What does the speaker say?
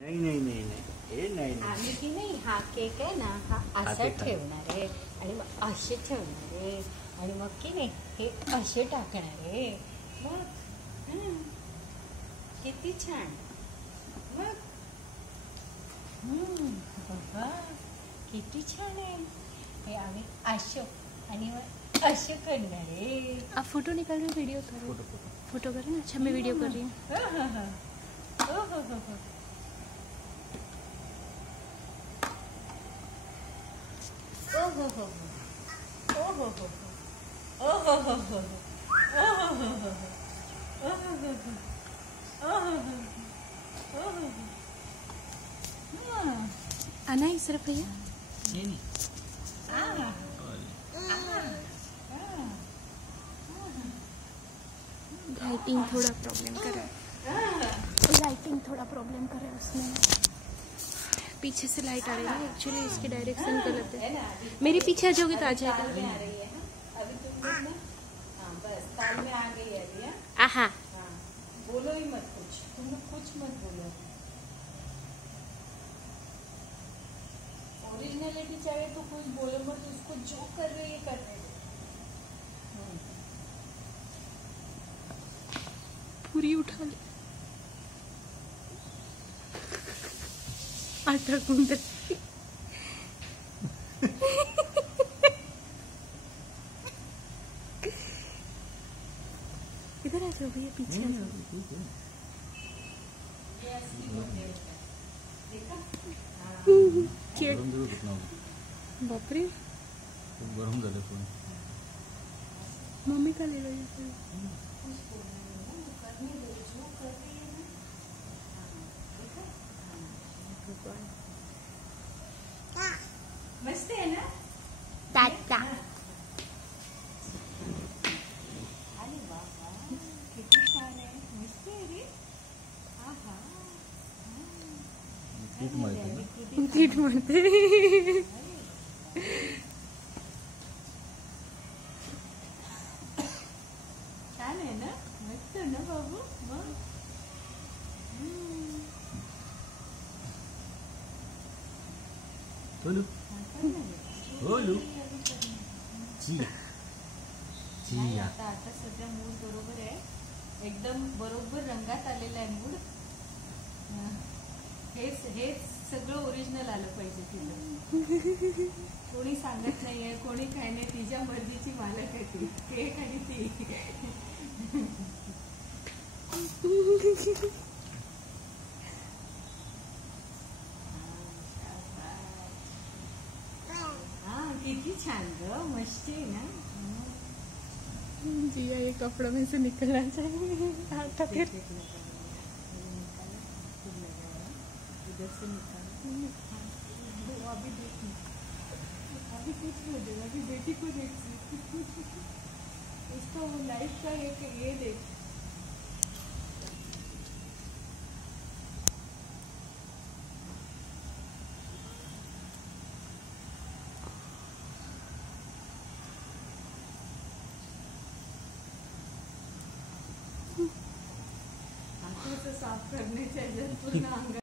नाही नाही नाही नाही हे नाही नाही. आम्ही की नाही हा केक आहे ना हा असा ठेवणार आहे आणि मग असे ठेवणार आहे आणि मग की नाही हे असे टाकणार आहे. मग किती छान. मग बाबा किती छान आहे हे. आम्ही असं आणि मग असं करणार आहे. आप फोटो निकाल रहे हो वीडियो कर रहे हो? फोटो कर रहे हैं. अच्छा मैं वीडियो कर रही हूँ. आना है सिर्फ भैया. नहीं लाइटिंग थोड़ा प्रॉब्लम कर रहा है. लाइटिंग थोड़ा प्रॉब्लम कर रहा है उसमें. पीछे से लाइट आ रही है एक्चुअली इसकी डायरेक्शन गलत है. मेरे पीछे आ जाओगे तो आ जाएगा. अभी तुम बस ताल में आ गई है अभी. आहा बोलो ही मत कुछ. तुम कुछ मत बोलो. ओरिजिनलिटी चाहिए तो कुछ बोलो मत. उसको जो कर रही है करने दो. पूरी उठा ले. आटा गूंद रही. इधर आ जाओ भैया पीछे आ जाओ. बापरे गरम झाले पण मम्मी का ले लो. मस्त आहे ना. टाटा. अरे बाबा किती छान आहे. मस्त आहे रे. आहा पीठ मळते ना. पीठ म्हणते. छान आहे ना. मस्त ना बाबू. मग बोलू बोलू नाही, आता सध्या मूड बरोबर आहे. एकदम बरोबर रंगात आलेला आहे मूड. हेच सगळं ओरिजिनल आलं पाहिजे तिला. कोणी सांगत नाहीये कोणी काय नाही. तिच्या मर्जीची मालक आहे ती. केक आणि ती. किती छान ग. मस्त आहे ना. जिया ये कपड़ों में से निकलना चाहिए. आटा फिर इधर से निकाल. अभी देखना. अभी कुछ हो जाएगा. अभी बेटी को देख. उसका वो लाइफ का एक ये देख. हाथों से साफ करने चाहिए पूर्ण अंग.